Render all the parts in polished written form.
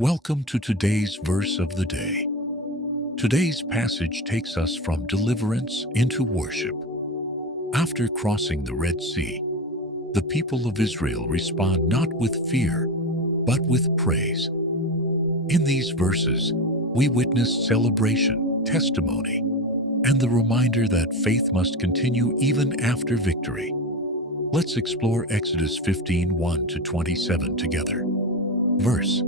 Welcome to today's verse of the day. Today's passage takes us from deliverance into worship. After crossing the Red Sea, the people of Israel respond not with fear, but with praise. In these verses, we witness celebration, testimony, and the reminder that faith must continue even after victory. Let's explore Exodus 15:1-27 together. Verse.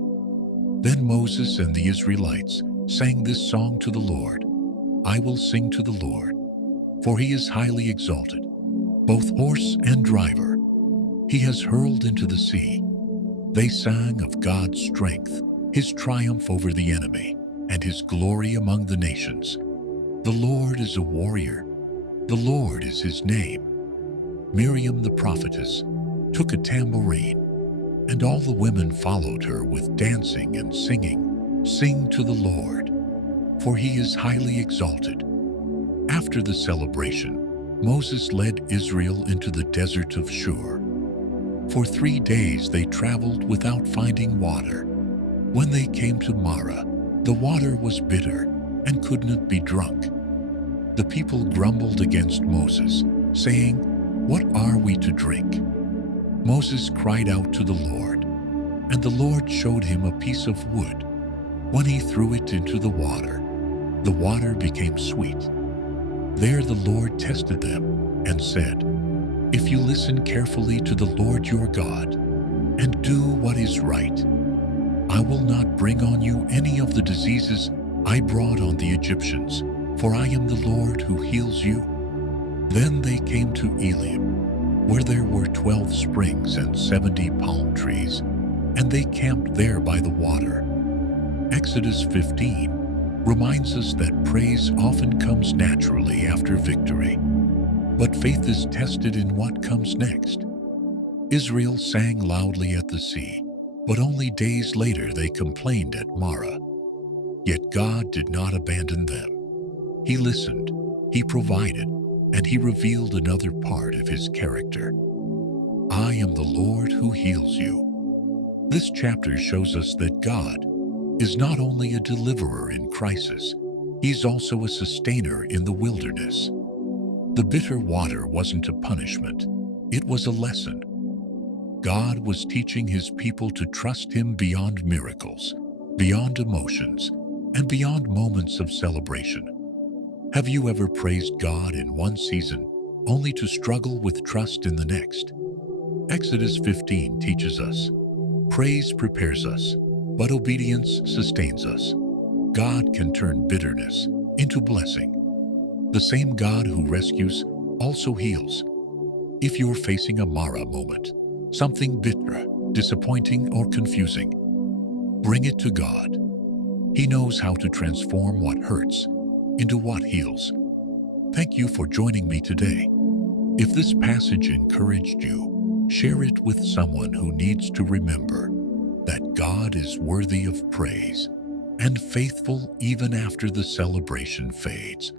Then Moses and the Israelites sang this song to the Lord. I will sing to the Lord, for he is highly exalted, both horse and driver. He has hurled into the sea. They sang of God's strength, his triumph over the enemy, and his glory among the nations. The Lord is a warrior. The Lord is his name. Miriam the prophetess took a tambourine, and all the women followed her with dancing and singing. Sing to the Lord, for he is highly exalted. After the celebration, Moses led Israel into the desert of Shur. For 3 days they traveled without finding water. When they came to Marah, the water was bitter and could not be drunk. The people grumbled against Moses, saying, What are we to drink? Moses cried out to the Lord, and the Lord showed him a piece of wood. When he threw it into the water became sweet. There the Lord tested them and said, If you listen carefully to the Lord your God and do what is right, I will not bring on you any of the diseases I brought on the Egyptians, for I am the Lord who heals you. Then they came to Elim, where there were 12 springs and 70 palm trees, and they camped there by the water. Exodus 15 reminds us that praise often comes naturally after victory, but faith is tested in what comes next. Israel sang loudly at the sea, but only days later they complained at Marah. Yet God did not abandon them. He listened, he provided, and he revealed another part of his character. I am the Lord who heals you. This chapter shows us that God is not only a deliverer in crisis, he's also a sustainer in the wilderness. The bitter water wasn't a punishment, it was a lesson. God was teaching his people to trust him beyond miracles, beyond emotions, and beyond moments of celebration. Have you ever praised God in one season, only to struggle with trust in the next? Exodus 15 teaches us, praise prepares us, but obedience sustains us. God can turn bitterness into blessing. The same God who rescues also heals. If you're facing a Marah moment, something bitter, disappointing, or confusing, bring it to God. He knows how to transform what hurts into what heals. Thank you for joining me today. If this passage encouraged you, share it with someone who needs to remember that God is worthy of praise and faithful even after the celebration fades.